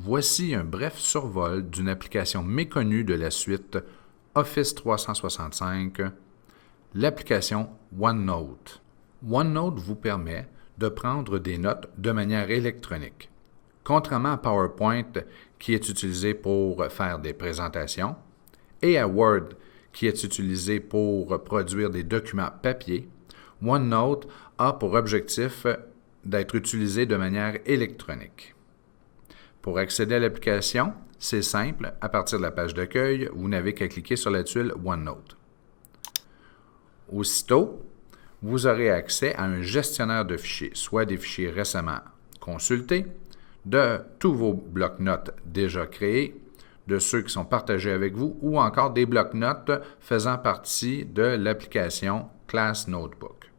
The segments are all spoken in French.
Voici un bref survol d'une application méconnue de la suite Office 365, l'application OneNote. OneNote vous permet de prendre des notes de manière électronique. Contrairement à PowerPoint qui est utilisé pour faire des présentations et à Word qui est utilisé pour produire des documents papier, OneNote a pour objectif d'être utilisé de manière électronique. Pour accéder à l'application, c'est simple, à partir de la page d'accueil, vous n'avez qu'à cliquer sur la tuile OneNote. Aussitôt, vous aurez accès à un gestionnaire de fichiers, soit des fichiers récemment consultés, de tous vos blocs-notes déjà créés, de ceux qui sont partagés avec vous, ou encore des blocs-notes faisant partie de l'application Class Notebook.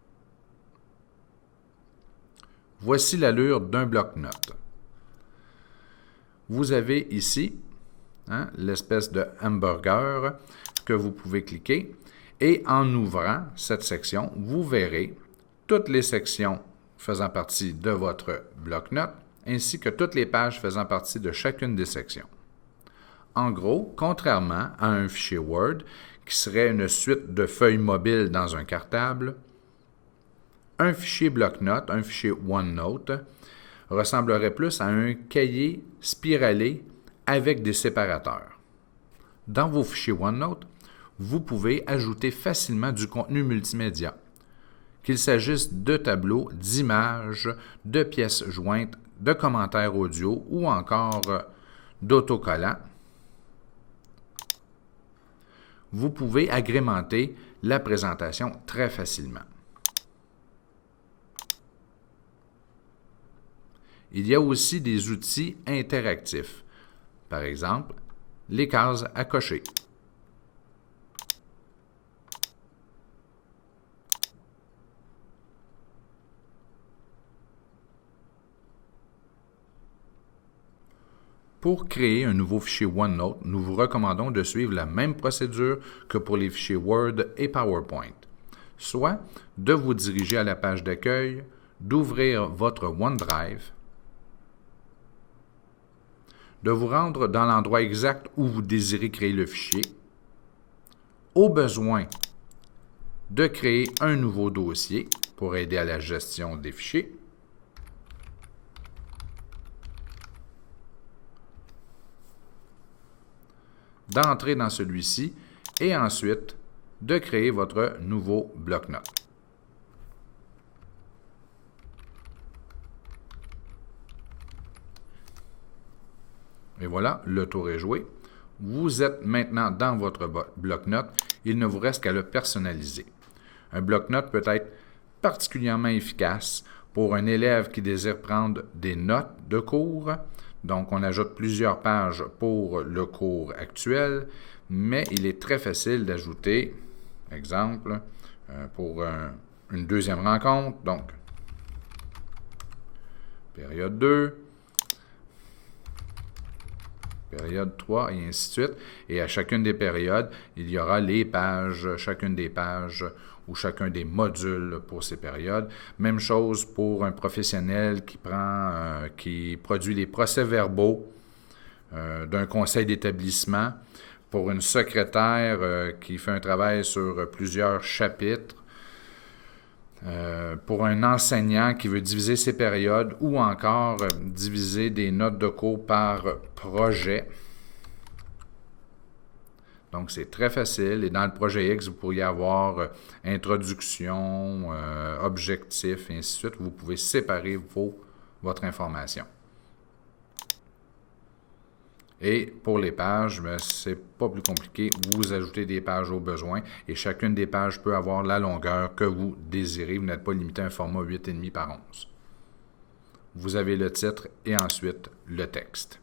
Voici l'allure d'un bloc-notes. Vous avez ici l'espèce de hamburger que vous pouvez cliquer et en ouvrant cette section, vous verrez toutes les sections faisant partie de votre bloc-notes ainsi que toutes les pages faisant partie de chacune des sections. En gros, contrairement à un fichier Word qui serait une suite de feuilles mobiles dans un cartable, un fichier bloc-notes, un fichier OneNote, ressemblerait plus à un cahier spiralé avec des séparateurs. Dans vos fichiers OneNote, vous pouvez ajouter facilement du contenu multimédia, qu'il s'agisse de tableaux, d'images, de pièces jointes, de commentaires audio ou encore d'autocollants. Vous pouvez agrémenter la présentation très facilement. Il y a aussi des outils interactifs, par exemple, les cases à cocher. Pour créer un nouveau fichier OneNote, nous vous recommandons de suivre la même procédure que pour les fichiers Word et PowerPoint, soit de vous diriger à la page d'accueil, d'ouvrir votre OneDrive, de vous rendre dans l'endroit exact où vous désirez créer le fichier, au besoin de créer un nouveau dossier pour aider à la gestion des fichiers, d'entrer dans celui-ci et ensuite de créer votre nouveau bloc-notes. Et voilà, le tour est joué. Vous êtes maintenant dans votre bloc-notes. Il ne vous reste qu'à le personnaliser. Un bloc-notes peut être particulièrement efficace pour un élève qui désire prendre des notes de cours. Donc, on ajoute plusieurs pages pour le cours actuel, mais il est très facile d'ajouter, exemple, pour une deuxième rencontre, donc, période 2, période 3, et ainsi de suite. Et à chacune des périodes, il y aura les pages, chacune des pages ou chacun des modules pour ces périodes. Même chose pour un professionnel qui produit les procès-verbaux d'un conseil d'établissement, pour une secrétaire qui fait un travail sur plusieurs chapitres, pour un enseignant qui veut diviser ses périodes ou encore diviser des notes de cours par projet. Donc, c'est très facile. Et dans le projet X, vous pourriez avoir introduction, objectif, et ainsi de suite. Vous pouvez séparer votre information. Et pour les pages, ce n'est pas plus compliqué. Vous ajoutez des pages au besoin et chacune des pages peut avoir la longueur que vous désirez. Vous n'êtes pas limité à un format 8,5 par 11. Vous avez le titre et ensuite le texte.